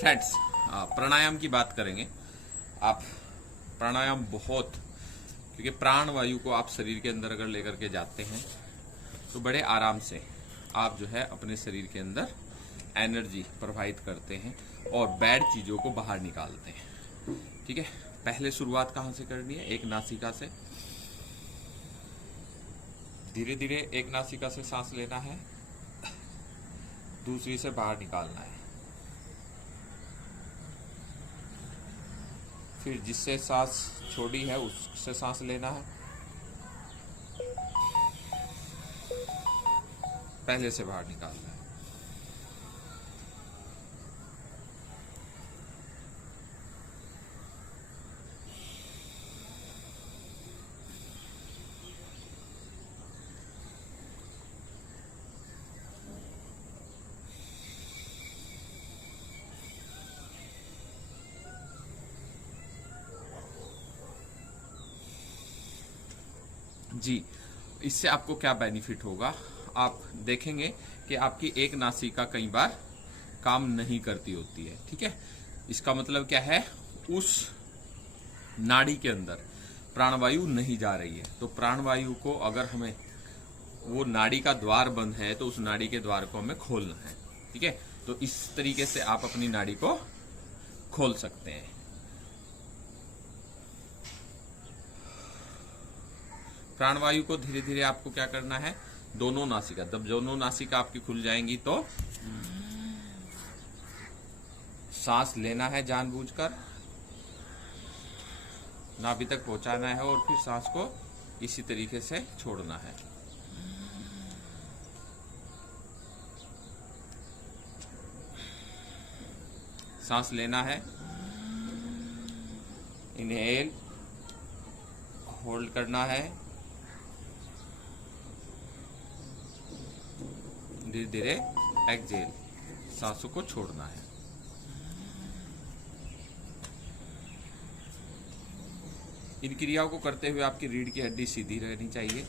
Friends, प्राणायाम की बात करेंगे। आप प्राणायाम बहुत, क्योंकि प्राण वायु को आप शरीर के अंदर अगर लेकर के जाते हैं तो बड़े आराम से आप जो है अपने शरीर के अंदर एनर्जी प्रवाहित करते हैं और बैड चीजों को बाहर निकालते हैं। ठीक है, पहले शुरुआत कहाँ से करनी है? एक नासिका से। धीरे धीरे एक नासिका से सांस लेना है, दूसरी से बाहर निकालना है। फिर जिससे सांस छोड़ी है उससे सांस लेना है, पहले से बाहर निकालना है। जी, इससे आपको क्या बेनिफिट होगा? आप देखेंगे कि आपकी एक नासिका कई बार काम नहीं करती होती है। ठीक है, इसका मतलब क्या है? उस नाड़ी के अंदर प्राणवायु नहीं जा रही है। तो प्राणवायु को अगर हमें, वो नाड़ी का द्वार बंद है तो उस नाड़ी के द्वार को हमें खोलना है। ठीक है, तो इस तरीके से आप अपनी नाड़ी को खोल सकते हैं। प्राणवायु को धीरे धीरे आपको क्या करना है? दोनों नासिका, जब दोनों नासिका आपकी खुल जाएंगी तो सांस लेना है जानबूझकर, नाभि तक पहुंचाना है और फिर सांस को इसी तरीके से छोड़ना है। सांस लेना है, इनहेल, होल्ड करना है, धीरे धीरे एक्सहेल, सांसों को छोड़ना है। इन क्रियाओं को करते हुए आपकी रीढ़ की हड्डी सीधी रहनी चाहिए,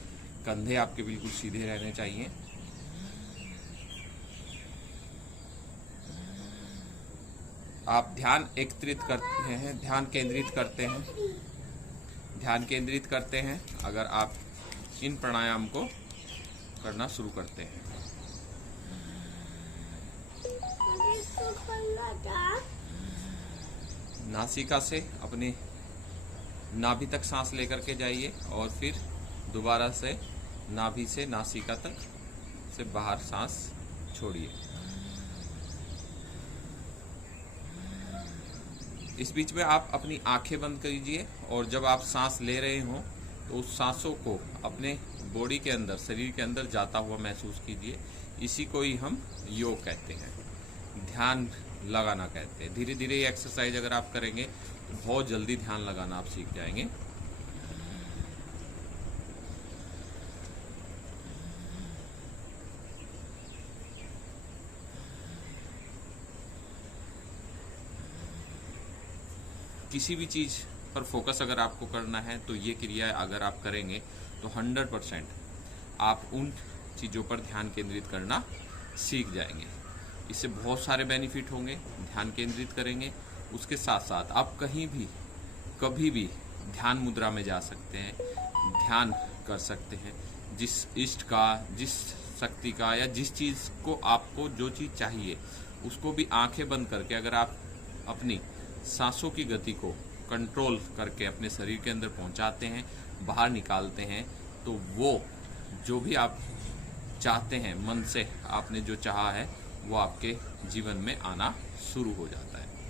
कंधे आपके बिल्कुल सीधे रहने चाहिए। आप ध्यान एकत्रित करते हैं, ध्यान केंद्रित करते हैं, ध्यान केंद्रित करते हैं अगर आप इन प्राणायाम को करना शुरू करते हैं। नासिका से अपने नाभि तक सांस लेकर के जाइए और फिर दोबारा से नाभि से नासिका तक से बाहर सांस छोड़िए। इस बीच में आप अपनी आंखें बंद कीजिए और जब आप सांस ले रहे हो तो उस सांसों को अपने बॉडी के अंदर, शरीर के अंदर जाता हुआ महसूस कीजिए। इसी को ही हम योग कहते हैं, ध्यान लगाना कहते हैं। धीरे धीरे ये एक्सरसाइज अगर आप करेंगे तो बहुत जल्दी ध्यान लगाना आप सीख जाएंगे। किसी भी चीज पर फोकस अगर आपको करना है तो ये क्रिया अगर आप करेंगे तो 100% आप उन चीजों पर ध्यान केंद्रित करना सीख जाएंगे। इससे बहुत सारे बेनिफिट होंगे। ध्यान केंद्रित करेंगे, उसके साथ साथ आप कहीं भी कभी भी ध्यान मुद्रा में जा सकते हैं, ध्यान कर सकते हैं। जिस इष्ट का, जिस शक्ति का, या जिस चीज़ को आपको जो चीज़ चाहिए उसको भी आंखें बंद करके अगर आप अपनी सांसों की गति को कंट्रोल करके अपने शरीर के अंदर पहुंचाते हैं, बाहर निकालते हैं, तो वो जो भी आप चाहते हैं, मन से आपने जो चाहा है वो आपके जीवन में आना शुरू हो जाता है।